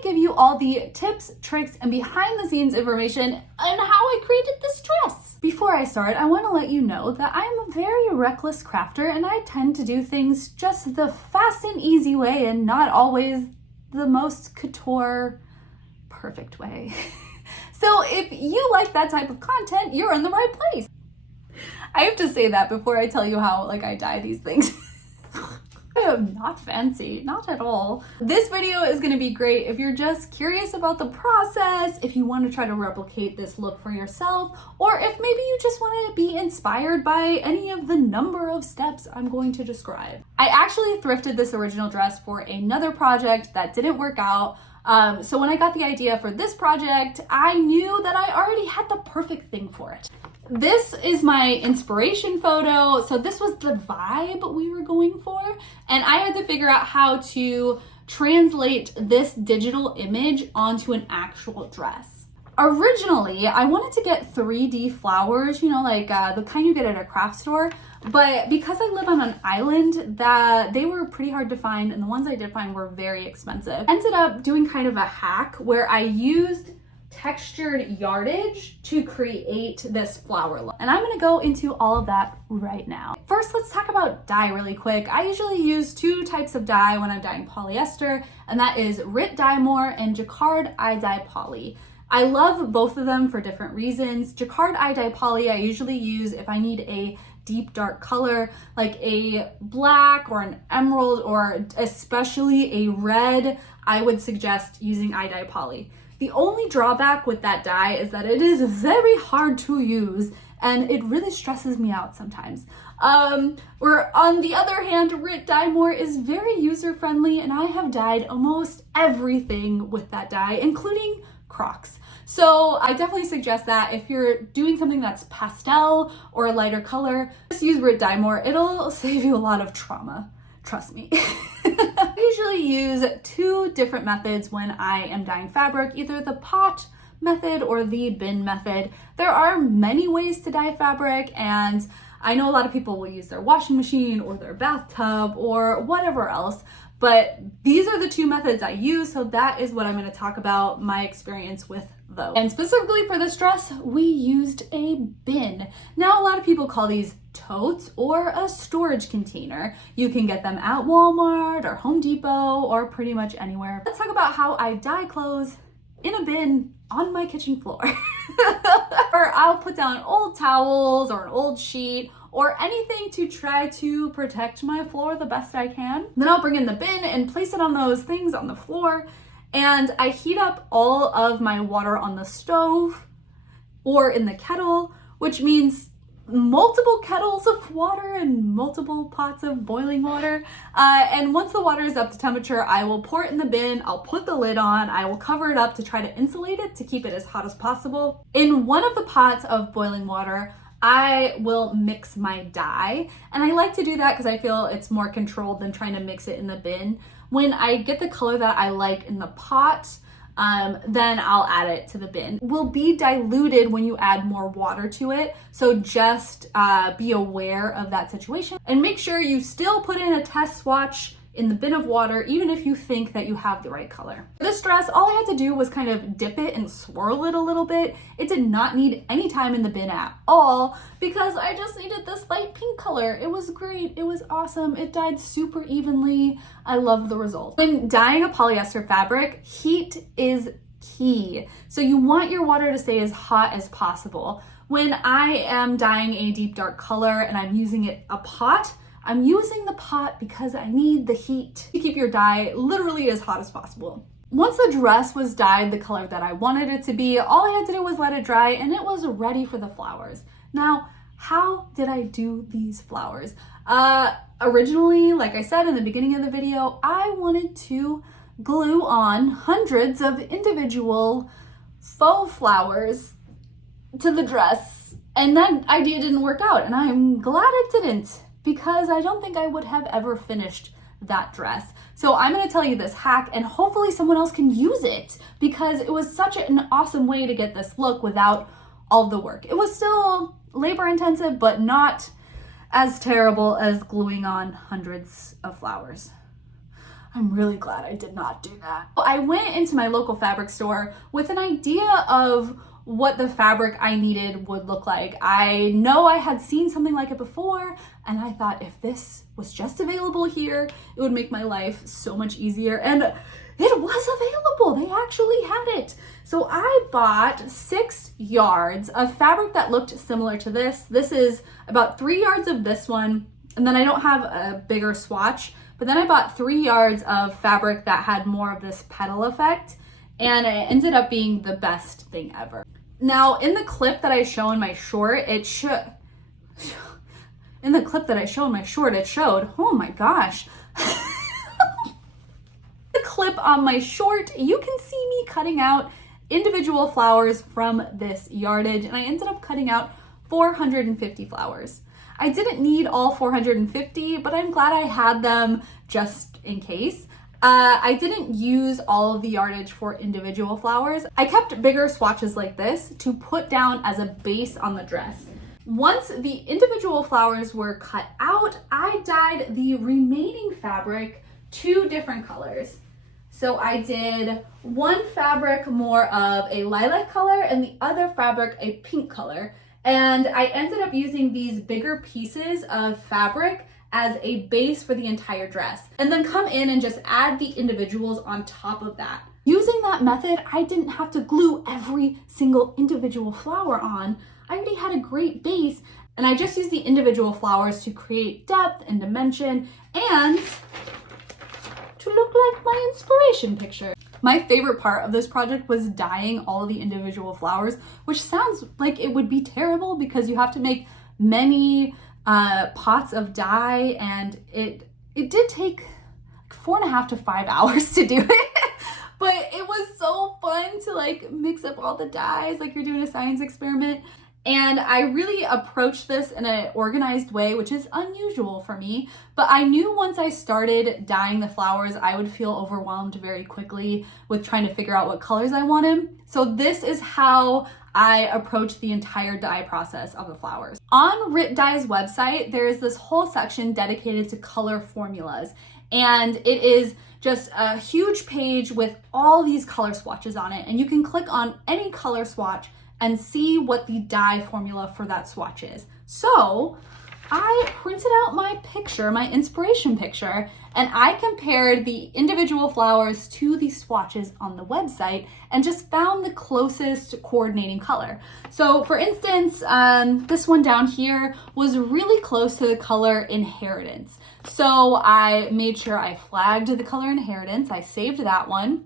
to give you all the tips, tricks, and behind the scenes information on how I created this dress. Before I start, I want to let you know that I'm a very reckless crafter and I tend to do things just the fast and easy way and not always the most couture perfect way. So if you like that type of content, you're in the right place. I have to say that before I tell you how I dye these things. I am not fancy, not at all. This video is gonna be great if you're just curious about the process, if you want to try to replicate this look for yourself, or if maybe you just want to be inspired by any of the number of steps I'm going to describe. I actually thrifted this original dress for another project that didn't work out. So when I got the idea for this project, I knew that I already had the perfect thing for it. This is my inspiration photo. So this was the vibe we were going for, and I had to figure out how to translate this digital image onto an actual dress. Originally, I wanted to get 3D flowers, the kind you get at a craft store, but because I live on an island, that they were pretty hard to find, and the ones I did find were very expensive. Ended up doing kind of a hack where I used textured yardage to create this flower look. And I'm gonna go into all of that right now. First, let's talk about dye really quick. I usually use two types of dye when I'm dyeing polyester, and that is Rit Dye-More and Jacquard iDye Poly. I love both of them for different reasons. Jacquard iDye Poly I usually use if I need a deep dark color like a black or an emerald or especially a red. I would suggest using iDye Poly. The only drawback with that dye is that it is very hard to use and it really stresses me out sometimes. Where on the other hand, Rit Dye-More is very user-friendly, and I have dyed almost everything with that dye, including Crocs. So I definitely suggest that if you're doing something that's pastel or a lighter color, just use Rit Dye-More. It'll save you a lot of trauma, trust me. I usually use two different methods when I am dyeing fabric, either the pot method or the bin method. There are many ways to dye fabric, and I know a lot of people will use their washing machine or their bathtub or whatever else, but these are the two methods I use, so that is what I'm going to talk about, my experience with those. And specifically for this dress, we used a bin. Now, a lot of people call these totes or a storage container. You can get them at Walmart or Home Depot or pretty much anywhere. Let's talk about how I dye clothes in a bin on my kitchen floor. Or I'll put down old towels or an old sheet or anything to try to protect my floor the best I can. Then I'll bring in the bin and place it on those things on the floor, and I heat up all of my water on the stove or in the kettle, which means multiple kettles of water and multiple pots of boiling water. And once the water is up to temperature, I will pour it in the bin. I'll put the lid on. I will cover it up to try to insulate it to keep it as hot as possible. In one of the pots of boiling water, I will mix my dye. And I like to do that because I feel it's more controlled than trying to mix it in the bin. When I get the color that I like in the pot, then I'll add it to the bin. It will be diluted when you add more water to it, so just be aware of that situation. And make sure you still put in a test swatch in the bin of water, even if you think that you have the right color. For this dress, all I had to do was kind of dip it and swirl it a little bit. It did not need any time in the bin at all because I just needed this light pink color. It was great, it was awesome. It dyed super evenly. I love the result. When dyeing a polyester fabric, heat is key. So you want your water to stay as hot as possible. When I am dyeing a deep dark color and I'm using a pot, I'm using the pot because I need the heat to keep your dye literally as hot as possible. Once the dress was dyed the color that I wanted it to be, all I had to do was let it dry and it was ready for the flowers. Now, how did I do these flowers? Originally, like I said in the beginning of the video, I wanted to glue on hundreds of individual faux flowers to the dress, and that idea didn't work out, and I'm glad it didn't, because I don't think I would have ever finished that dress. So I'm going to tell you this hack, and hopefully someone else can use it, because it was such an awesome way to get this look without all the work. It was still labor intensive, but not as terrible as gluing on hundreds of flowers. I'm really glad I did not do that. I went into my local fabric store with an idea of what the fabric I needed would look like. I know I had seen something like it before, and I thought if this was just available here, it would make my life so much easier. And it was available. They actually had it. So I bought 6 yards of fabric that looked similar to this. This is about 3 yards of this one, and then I don't have a bigger swatch, but then I bought 3 yards of fabric that had more of this petal effect, and it ended up being the best thing ever. Now, in the clip that I show in my short, it showed, oh my gosh. The clip on my short, you can see me cutting out individual flowers from this yardage, and I ended up cutting out 450 flowers. I didn't need all 450, but I'm glad I had them just in case. I didn't use all of the yardage for individual flowers. I kept bigger swatches like this to put down as a base on the dress. Once the individual flowers were cut out, I dyed the remaining fabric 2 different colors. So I did one fabric more of a lilac color and the other fabric a pink color. And I ended up using these bigger pieces of fabric as a base for the entire dress, and then come in and just add the individuals on top of that. Using that method, I didn't have to glue every single individual flower on. I already had a great base, and I just used the individual flowers to create depth and dimension and to look like my inspiration picture. My favorite part of this project was dyeing all of the individual flowers, which sounds like it would be terrible because you have to make many pots of dye, and it did take 4.5 to 5 hours to do it. But it was so fun to like mix up all the dyes like you're doing a science experiment. And I really approached this in an organized way, which is unusual for me. But I knew once I started dyeing the flowers, I would feel overwhelmed very quickly with trying to figure out what colors I wanted. So this is how I approached the entire dye process of the flowers. On Rit Dye's website, there is this whole section dedicated to color formulas. And it is just a huge page with all these color swatches on it. And you can click on any color swatch and see what the dye formula for that swatch is. So I printed out my picture, my inspiration picture, and I compared the individual flowers to the swatches on the website and just found the closest coordinating color. So for instance, this one down here was really close to the color Inheritance. So I made sure I flagged the color Inheritance, I saved that one.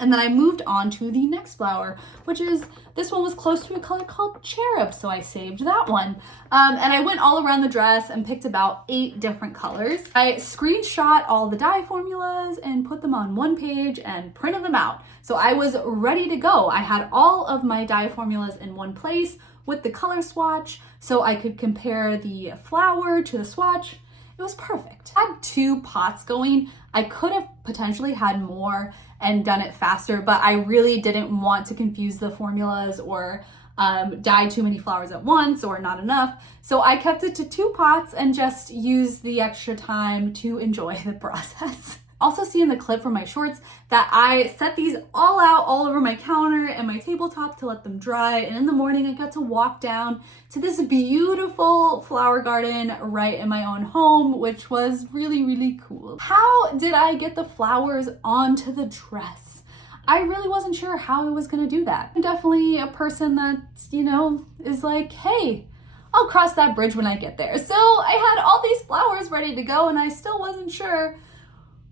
And then I moved on to the next flower, which is, this one was close to a color called Cherub, so I saved that one. And I went all around the dress and picked about 8 different colors. I screenshot all the dye formulas and put them on one page and printed them out. So I was ready to go. I had all of my dye formulas in one place with the color swatch, so I could compare the flower to the swatch. It was perfect. I had 2 pots going. I could have potentially had more and done it faster, but I really didn't want to confuse the formulas or dye too many flowers at once or not enough. So I kept it to 2 pots and just used the extra time to enjoy the process. Also see in the clip from my shorts that I set these all out all over my counter and my tabletop to let them dry. And in the morning I got to walk down to this beautiful flower garden right in my own home, which was really, really cool. How did I get the flowers onto the dress? I really wasn't sure how I was gonna do that. I'm definitely a person that, you know, is like, hey, I'll cross that bridge when I get there. So I had all these flowers ready to go and I still wasn't sure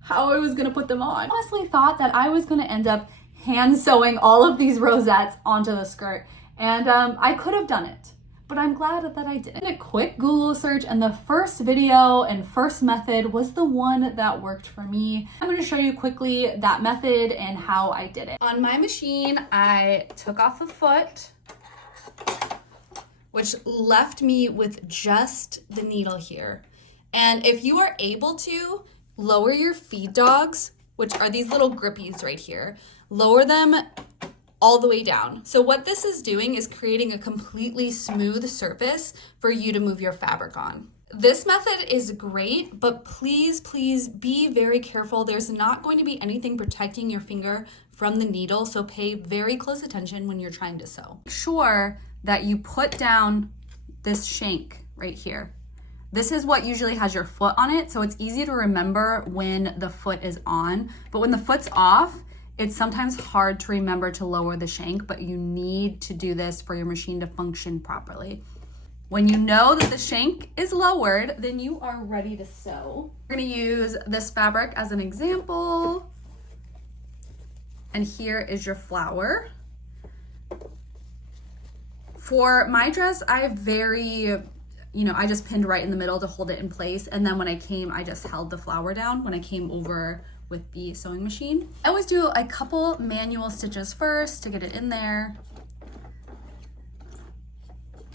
how I was gonna put them on. I honestly thought that I was gonna end up hand sewing all of these rosettes onto the skirt, and I could have done it, but I'm glad that I did. I did a quick Google search and the first video and first method was the one that worked for me. I'm gonna show you quickly that method and how I did it. On my machine, I took off the foot, which left me with just the needle here. And if you are able to, lower your feed dogs, which are these little grippies right here. Lower them all the way down. So what this is doing is creating a completely smooth surface for you to move your fabric on. This method is great, but please, please be very careful. There's not going to be anything protecting your finger from the needle, so pay very close attention when you're trying to sew. Make sure that you put down this shank right here. This is what usually has your foot on it, so it's easy to remember when the foot is on, but when the foot's off, it's sometimes hard to remember to lower the shank, but you need to do this for your machine to function properly. When you know that the shank is lowered, then you are ready to sew. We're gonna use this fabric as an example. And here is your flower. For my dress, I I just pinned right in the middle to hold it in place. And then when I came, I just held the flower down when I came over with the sewing machine. I always do a couple manual stitches first to get it in there,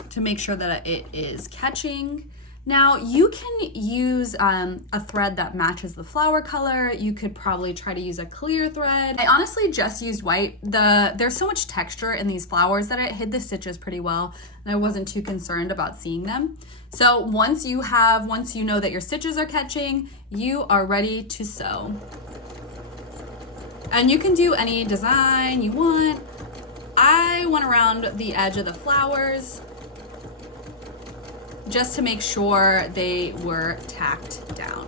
to make sure that it is catching. Now you can use a thread that matches the flower color. You could probably try to use a clear thread. I honestly just used white. There's so much texture in these flowers that it hid the stitches pretty well, and I wasn't too concerned about seeing them. So once you know that your stitches are catching, you are ready to sew. And you can do any design you want. I went around the edge of the flowers just to make sure they were tacked down.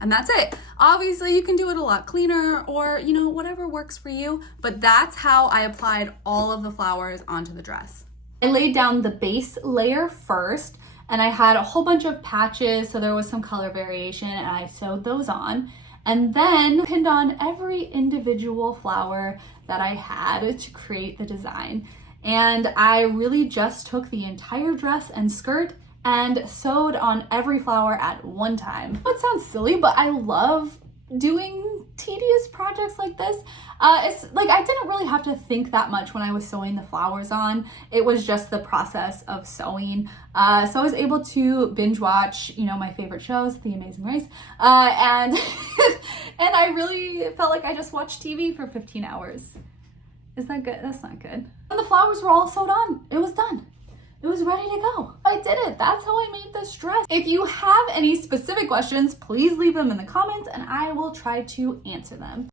And that's it. Obviously, you can do it a lot cleaner or, whatever works for you, but that's how I applied all of the flowers onto the dress. I laid down the base layer first, and I had a whole bunch of patches, so there was some color variation, and I sewed those on, and then pinned on every individual flower that I had to create the design. And I really just took the entire dress and skirt and sewed on every flower at one time. It sounds silly, but I love doing tedious projects like this. It's like I didn't really have to think that much when I was sewing the flowers on. It was just the process of sewing. So I was able to binge watch, my favorite shows, The Amazing Race, and and I really felt like I just watched TV for 15 hours. Is that good? That's not good. And the flowers were all sewed on. It was done. It was ready to go. I did it. That's how I made this dress. If you have any specific questions, please leave them in the comments and I will try to answer them.